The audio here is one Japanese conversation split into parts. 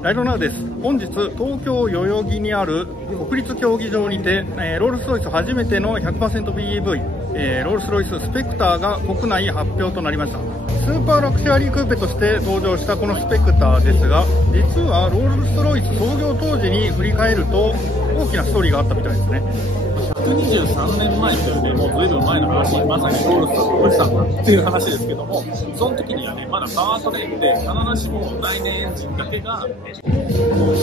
ライドナウです。本日、東京代々木にある国立競技場にて、ロールスロイス初めての 100%BEV、ロールスロイススペクターが国内発表となりました。スーパーラクシュアリークーペとして登場したこのスペクターですが、実はロールスロイス創業当時に振り返ると大きなストーリーがあったみたいですね。123年前というね、もうずいぶん前の話、まさにロールスさんだっていう話ですけども、その時にはね、まだパワートレインで必ずしも内燃エンジンだけが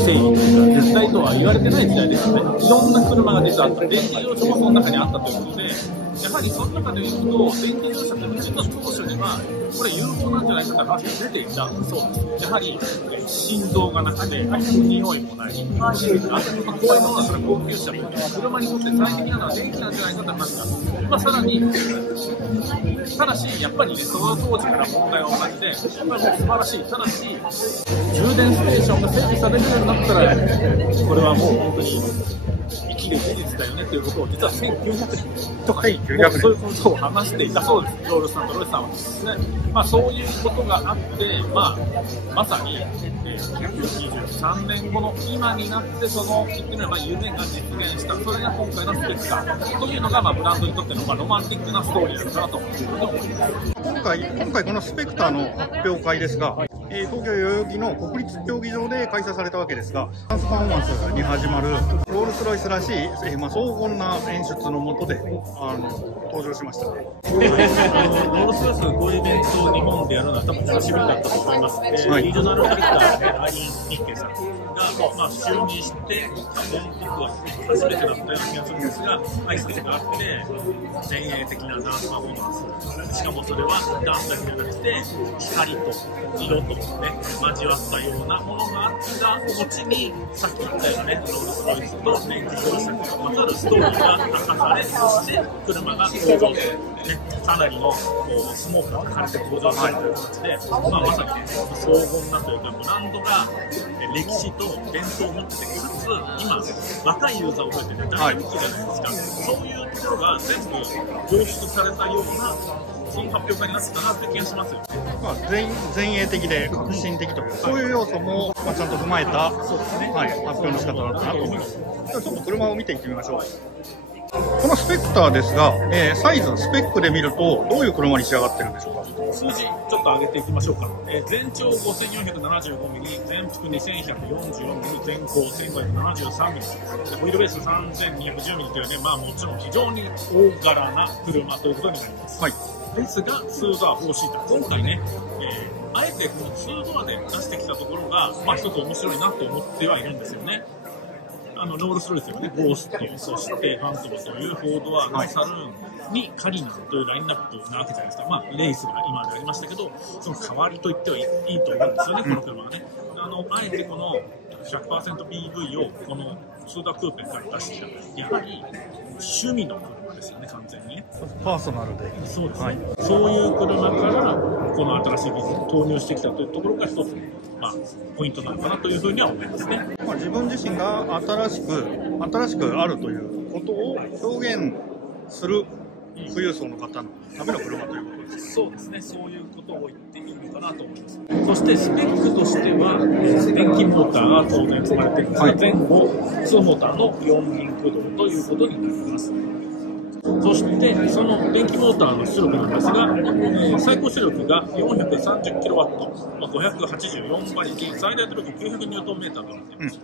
正義というか絶対とは言われてない時代ですよね。いろんな車が実はあった。電気自動車もその中にあったということで、やはりその中でいくと、電気自動車って実は当初には、これ有効なんじゃないかって話が出ていたそうです。やはり、振動がなくて、匂いもない。あと、こういうものはそれ高級車とか、車にとって最適なのは電気なんじゃないかって話が、さらに、ただし、やっぱりね、その当時から問題は同じで、やっぱりもう素晴らしい。ただし、充電ステーションが整備されるようになったら、これはもう本当に、生きる事実だよねということを実は1900年とかにそういうことを話していたそうです。ロールスさんとロイスさんはですね。そういうことがあって、まさに、23年後の今になってその言ってみれば夢が実現した。それが今回のスペクターというのがブランドにとってのロマンティックなストーリーなのかなというふうに思います。今回このスペクターの発表会ですが、東京代々木の国立競技場で開催されたわけですが、ダンスパフォーマンスに始まるロールスロイスらしい、荘厳な演出の下で登場しましたね。ロールスロイスこういうイベントを日本でやるのは多分久しぶりだったと思います。リージョナルディレクター、アイン・ニッケさんが、就任して、僕は初めてだったような気がするんですが、愛スがあって、前衛的なダンスパフォーマンス。しかもそれはダンスだけじゃなくて、光と色と交わったようなものがあった後に、さっき言ったようなね、ロールスロイスと電気自動車にまつわるストーリーが明かされ、そして車が登場する。かなりのスモークがかれて登場するという形で、まさにね、荘厳なというか、ブランドが歴史と伝統を持ってて、かつ今、若いユーザーを増えてね、大人気じゃないですか。そういうところが全部凝縮されたような、その発表会になってたなって気がしますよね。前衛的で革新的という、そういう要素もちゃんと踏まえた、発表の仕方だったなと思います。ではちょっと車を見ていってみましょう。このスペクターですが、サイズ、スペックで見ると、どういう車に仕上がってるんでしょうか。数字、ちょっと上げていきましょうか。全長5475ミリ、全幅2144ミリ、全高1573ミリ、ホイールベース3210ミリというね、もちろん非常に大柄な車ということになります。ですが、2ドア4シーター。今回ね、あえてこの2ドアで出してきたところが、一つ面白いなと思ってはいるんですよね。ロールスロイスはね、ゴースト、そしてファントムという4ドアのサルーンにカリナンというラインナップなわけじゃないですか。レースが今までありましたけど、その代わりと言ってはいいと思うんですよね、この車はね。あえてこの 100%BV をこの2ドアクーペから出してきた。やはり趣味の車ですよね、完全にね。パーソナルで。そうですね。そういう車からこの新しい技術を投入してきたというところが一つ、ポイントなのかなというふうには思いますね。自分自身が新しくあるということを表現する富裕層の方のための車ということです。そうですね。そういうことを言っていいのかなと思います。そしてスペックとしては、電気モーターが当然積まれているんですが、前後2モーターの4輪駆動ということになります。そしてその電気モーターの出力なんですが、最高出力が 430kW、584馬力、最大出力 900Nm となっています。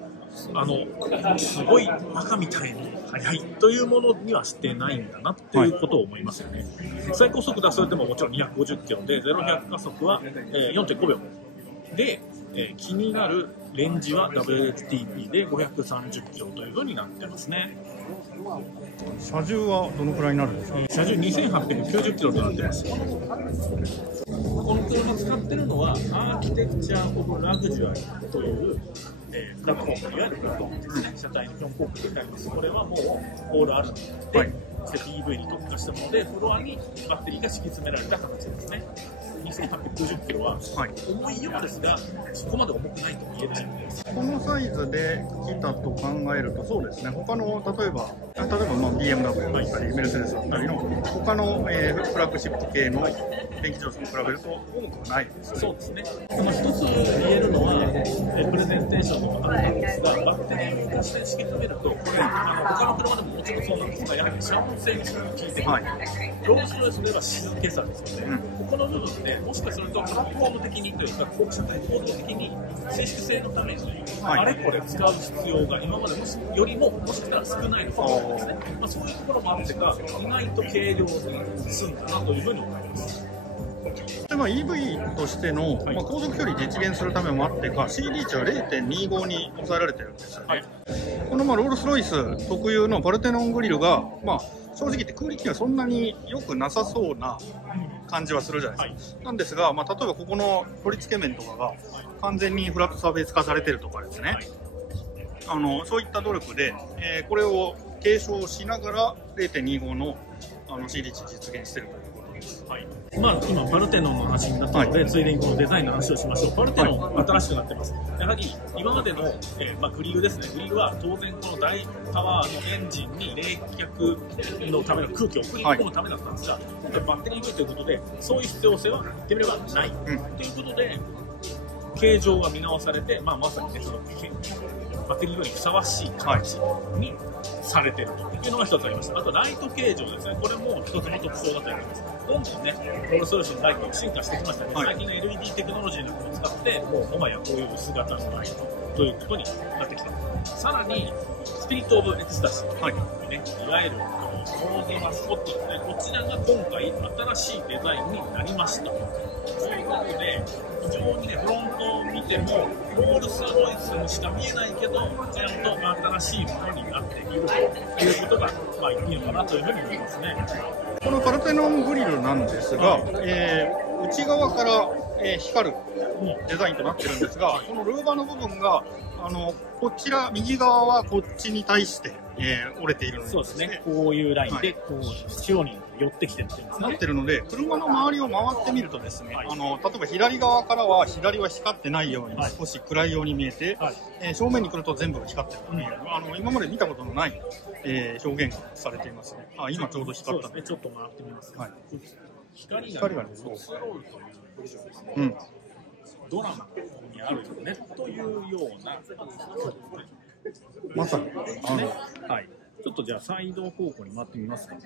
すごいバカみたいに速いというものにはしてないんだなっていうことを思いますよね。最高速度はそれでももちろん250キロで、0-100加速は 4.5 秒で、気になるレンジは WLTP で530キロというふうになってますね。車重はどのくらいになるんですか。車重2890キロとなっています。この車使ってるのはアーキテクチャー・オブ・ラグジュアリーというプラットフォーム、いわゆるプラットフォームですね。車体の基本広告になります。これはもうホールあるので、PV に特化したもので、フロアにバッテリーが敷き詰められた形ですね。2890キロは重いようですが、そこまで重くないと言えないんです。このサイズで来たと考えると、そうですね、他の例えば例えばBMW だったりメルセデスだったりの他の、フラッグシップ系の電気自動車に比べると多くはないですね。そうですね。一つ言えるのは、プレゼンテーションとかあったんですが、バッテリーに関して敷き詰めると、これ他の車でももちろんそうなんですが、やはり遮音性に効いてくる、ロールスロイスでは静けさですよね、ここの部分でもしかするとプラットフォーム的にというか社会構造的に静粛性のために、あれこれ使う必要が今までよりももしかしたら少ないのかもしれないですね。そういうところもあってか、意外と軽量に進んだなというふうに思います。EV としての、航続距離実現するためもあってか CD 値は 0.25 に抑えられてるんですよね。このロールスロイス特有のパルテノングリルが、正直言って空力はそんなに良くなさそうな感じはするじゃないですか。なんですが、例えばここの取り付け面とかが完全にフラットサーフェイス化されてるとかですね、そういった努力で、これを継承しながら 0.25 のCD 値実現しているということです。今パルテノンの話になったので、ついでにこのデザインの話をしましょう。パルテノン、新しくなってます。やはり今までの、グリルですね。グリルは当然この大パワーのエンジンに冷却のための空気を送り込むためだったんですが、今回バッテリー EV ということで、そういう必要性は言ってみればない。ということで、形状が見直されて、まさにね、そのバッテリー EV にふさわしい形にされているというのが一つありました。あとライト形状ですね。これも一つの特徴だと思います。どんどんね、ロールスロイスのライト進化してきましたね。最近の LED テクノロジーなんかを使って、もうもはやこういう薄型のライトということになってきている。さらに、スピリット・オブ・エクスタシー、いわゆるコーズマスコットですね。こちらが今回新しいデザインになりました。ということで、非常にね、フロントを見ても、ロールスロイスにしか見えないけど、ちゃんと新しいものになっているということが、いいのかなというふうに思いますね。このパルテノングリルなんですが、内側から、光るデザインとなってるんですが、このルーバーの部分がこちら右側はこっちに対して、折れているので、そうですね、こういうラインでこう中央に寄ってきてるっていうんですかね。なってるので、車の周りを回ってみるとですね、例えば左側からは左は光ってないように、少し暗いように見えて、正面に来ると全部光ってるように見える、今まで見たことのない、表現がされていますね。今ちょうど光ったので、ちょっと回ってみますね。光がね、移ろうという部分ですね。ドラマにあるよねというようなまさにちょっとじゃあサイド方向に回ってみますか。キ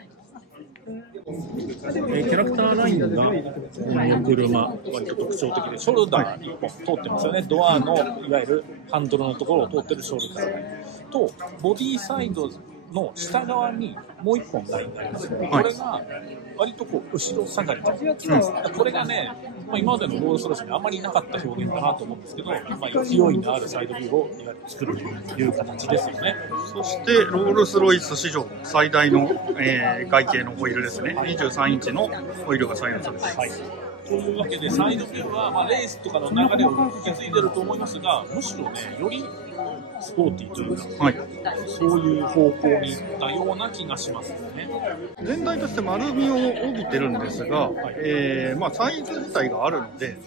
ャラクターラインがこの車割と特徴的で、ショルダーに1本通ってますよね。ドアのいわゆるハンドルのところを通ってるショルダーラインと、ボディサイドの下側にもう1本ラインがあります。これが割とこう後ろ下がりこれがね、今までのロールスロイスにあんまりなかった表現かなと思うんですけど、勢いのあるサイドビューをいわゆる作るという形ですよね。そしてロールスロイス史上最大の、外形のホイールですね。23インチのホイールが採用されています。というわけで、サイドビューは、レースとかの流れを受け継いでると思いますが、むしろね、よりスポーティーというか、そういう方向に行ったような気がしますね。全体として丸みを帯びてるんですが、サイズ自体があるので、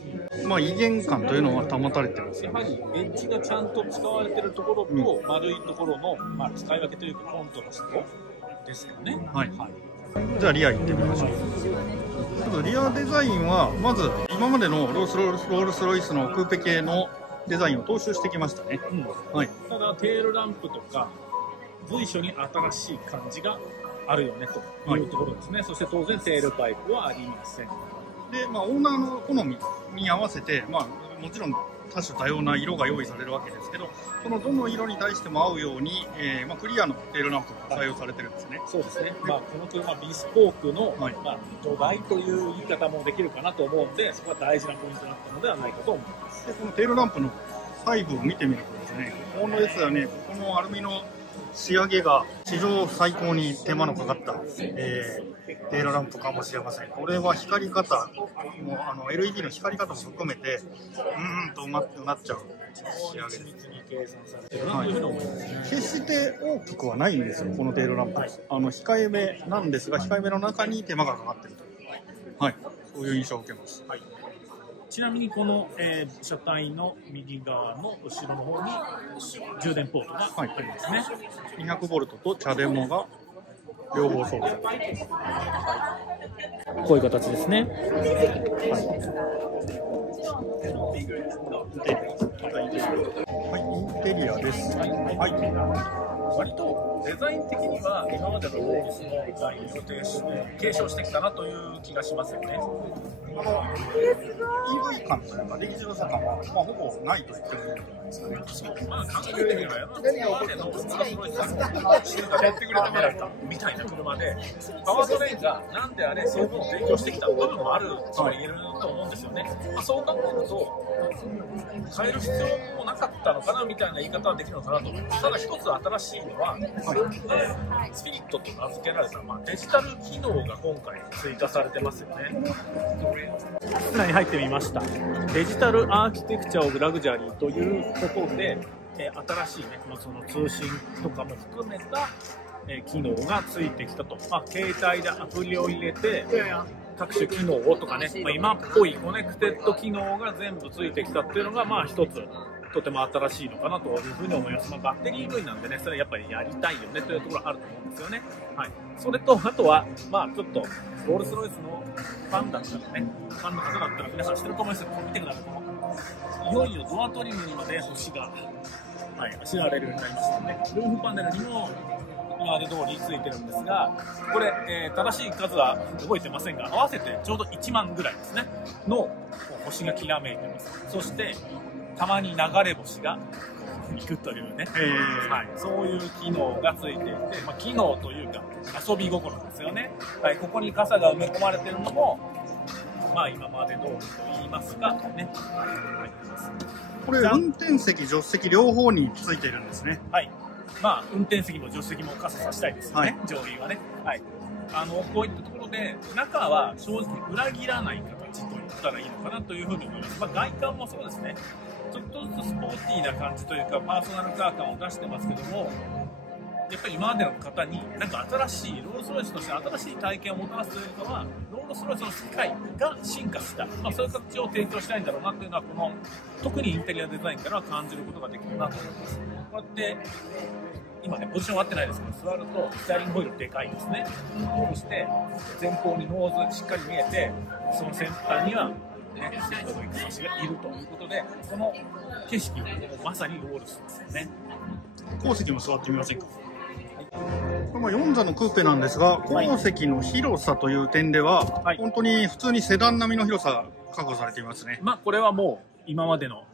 威厳感というのは保たれてますよね。やはりエッジがちゃんと使われてるところと、丸いところの、使い分けというかコントラストですよね。じゃあリア行ってみましょう。ちょっとリアデザインはまず今までのロールスロイスのクーペ系のデザインを踏襲してきましたね。ただテールランプとか随所に新しい感じがあるよねというところですね。そして当然テールパイプはありません。で、オーナーの好みに合わせて、もちろん多種多様な色が用意されるわけですけど、そのどの色に対しても合うように、クリアのテールランプが採用されてるんですね。そうですね。この車ビスポークの、土台という言い方もできるかなと思うんで、そこは大事なポイントだったのではないかと思います。で、このテールランプの細部を見てみるとですね、このですね、このアルミの仕上げが史上最高に手間のかかった、テールランプかもしれません。これは光り方もLED の光り方も含めてとなっちゃう仕上げです。決して大きくはないんですよ、このテールランプ。控えめなんですが、控えめの中に手間がかかっているという、そういう印象を受けます。ちなみにこの、車体の右側の後ろの方に充電ポートが入ってるんですね。200ボルトとチャデモが両方装備。こういう形ですね。はい、インテリアです。割とデザイン的には今までのロールスのデザインを継承してきたなという気がしますよね。EV 感というか電気自動車感は、ほぼないと言ってもいいんじゃないですかね。考えてみれば今までのロールスロイスさんがしてたみたいな車で、パワートレインがなんであれそういうものを提供してきた部分もあると言えると思うんですよね。そう考えると変える必要もなかったのかなみたいな言い方はできるのかなと思います。ただ一つ新しいのは、スピリットと名付けられた、デジタル機能が今回追加されてますよね。室内に入ってみました。デジタルアーキテクチャオブラグジュアリーということで、新しいね、その通信とかも含めた、機能がついてきたと。携帯でアプリを入れて、各種機能をとかね、今っぽいコネクテッド機能が全部ついてきたっていうのが、一つとても新しいのかなというふうに思います。バッテリー EV なんでね、それやっぱりやりたいよねというところあると思うんですよね。それと、あとは、ちょっと、ロールスロイスのファンだったらね、ファンの方だったら皆さん知ってると思いますけど、見てください。いよいよドアトリムにまで星が、あしられるようになりましたので、ルーフパネルにも今まで通りついてるんですが、これ、正しい数は覚えてませんが、合わせてちょうど1万ぐらいですね、の星がきらめいてます。そして、たまに流れ星が行くというね、そういう機能がついていて、機能というか遊び心ですよね。ここに傘が埋め込まれているのも、今まで通りと言いますか、ね、入ってます。これ、運転席、助手席両方についているんですね。運転席も助手席も傘さしたいですよね、上位はね。こういったところで、中は正直裏切らない形と言ったらいいのかなというふうに思います。外観もそうですね。ちょっとずつスポーティーな感じというか、パーソナルカー感を出してますけども、やっぱり今までの方に、新しい、ロールスロイスとして新しい体験をもたらすというかは、ロールスロイスの世界が進化した、そういう形を提供したいんだろうなというのは、この、特にインテリアデザインからは感じることができるなと思います。こうやって、今ね、ポジション合ってないですけど、座ると、ステアリングホイールでかいですね。そして、前方にノーズしっかり見えて、その先端には、シートの行く差がいるということで、この景色、まさにロールスですよね。後席も座ってみませんか。これ4座のクーペなんですが、後席の広さという点では、本当に普通にセダン並みの広さ確保されていますね。これはもう今までの、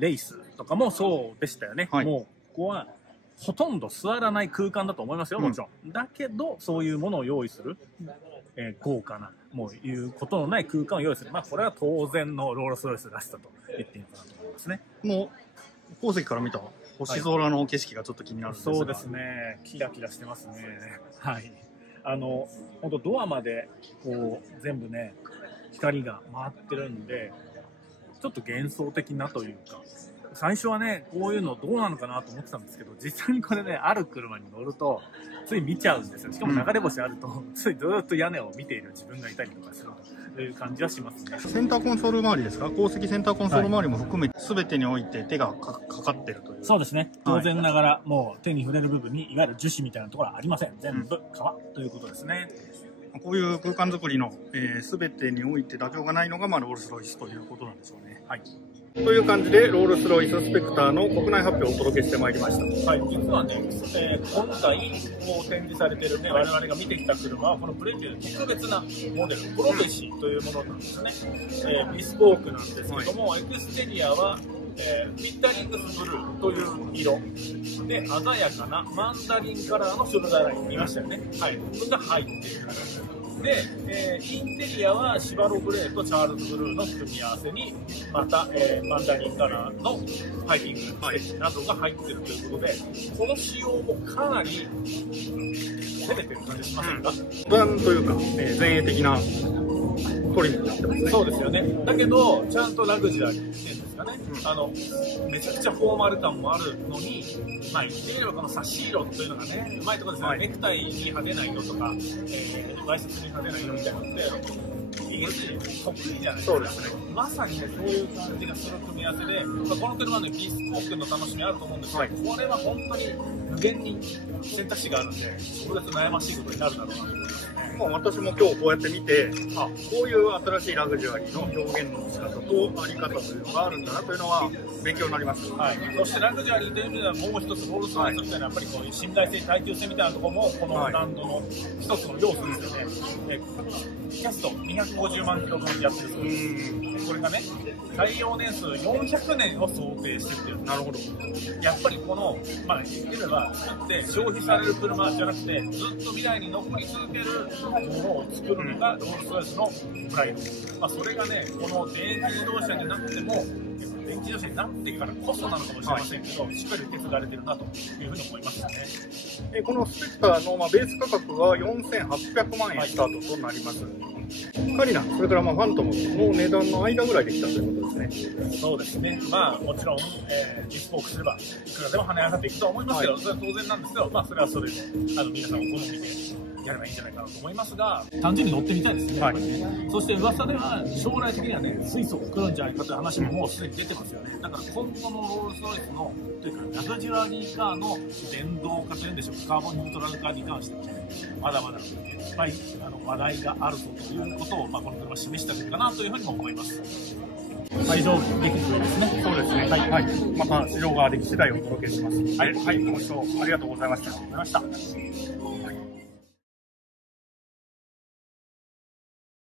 レースとかもそうでしたよね。もうここはほとんど座らない空間だと思いますよ、もちろん。だけど、そういうものを用意する、豪華な、もういうことのない空間を用意する。これは当然のロールスロイスらしさと言っていいのかなと思いますね。もう後席から見た星空の景色がちょっと気になるんですが、そうですね、キラキラしてますね。本当ドアまでこう全部ね光が回ってるんで、ちょっと幻想的なというか、最初はねこういうのどうなのかなと思ってたんですけど、実際にこれねある車に乗るとつい見ちゃうんですよ。しかも流れ星あると、ついずっと屋根を見ている自分がいたりとかするという感じはしますね。センターコンソール周りですか、後席センターコンソール周りも含めて全てにおいて手がかかってるという。そうですね、当然ながらもう手に触れる部分にいわゆる樹脂みたいなところはありません。全部革ということですね。こういう空間作りの、全てにおいて妥協がないのが、ロールスロイスということなんでしょうね。という感じで、ロールスロイススペクターの国内発表をお届けしてまいりました。実はね、今回こう展示されているね、我々が見てきた車は、このプレビュー特別なモデル、プロフェシーというものなんですね。ビスコークなんですけども、エクステリアは、ピッタリングスブルーという色で、鮮やかなマンダリンカラーのショルダーライン見ましたよね。これが入っている。で、インテリアはシバログレーとチャールズブルーの組み合わせに、また、マンダリンカラーのパイピングステッチなどが入っているということで、この仕様もかなり攻めてる感じしませんか？モダンというか、前衛的なトリムになってますね。そうですよね。だけど、ちゃんとラグジュアリーっていうんですかね。めちゃくちゃフォーマル感もあるのに、まあ言ってみればこの差し色というのがね、うまいところですよね。ネクタイに派手な色とか、ワイシャツに派手な色みたいなのって、イギリス人得意じゃないですか。そうですね。まさにね、そういう感じがする組み合わせで、まあ、この車のビースポークの楽しみあると思うんですけど、これは本当に無限に選択肢があるんで、特別悩ましいことになるだろうなと思います。私も今日こうやって見て、こういう新しいラグジュアリーの表現の仕方とあり方というのがあるんだなというのは勉強になります。はい。そしてラグジュアリーという意味ではもう一つロールスロイスみたいなやっぱりこういう信頼性、耐久性みたいなところもこのブランドの一つの要素ですよね。キャスト250万キロ分やってるそうです。これがね、耐用年数400年を想定してるっていう。なるほど。やっぱりこの、まあ言ってみれば作って消費される車じゃなくてずっと未来に残り続けるものを作るのがロールスロイスのプライド。まあそれがね、この電気自動車になっても、電気自動車になってからこそなのかもしれませんけど、しっかり受け継がれてるなというふうに思いますね。このスペクターのベース価格は4800万円スタートとなります。カリナ、それからファントムの値段の間ぐらいできたということですね。そうですね。まあもちろん、リスポークすればいくらでも跳ね上がっていくとは思いますけど、それは当然なんですけど、まあそれはそれで皆さんお好みでやればいいんじゃないかなと思いますが、単純に乗ってみたいですね。はい、そして噂では将来的にはね、水素を作るんじゃないかという話ももうすでに出てますよね。だから今後のロールスロイスのというかラグジュアリーカーの電動化というんでしょうか、カーボンニュートラル化に関してはね、まだまだいっぱい話題があるぞということを、まあ、この車示したのかなというふうにも思います。市場劇場ですね。そうですね。はい。また市場ができ次第お届けします。はい。ご視聴ありがとうございました。ありがとうございました。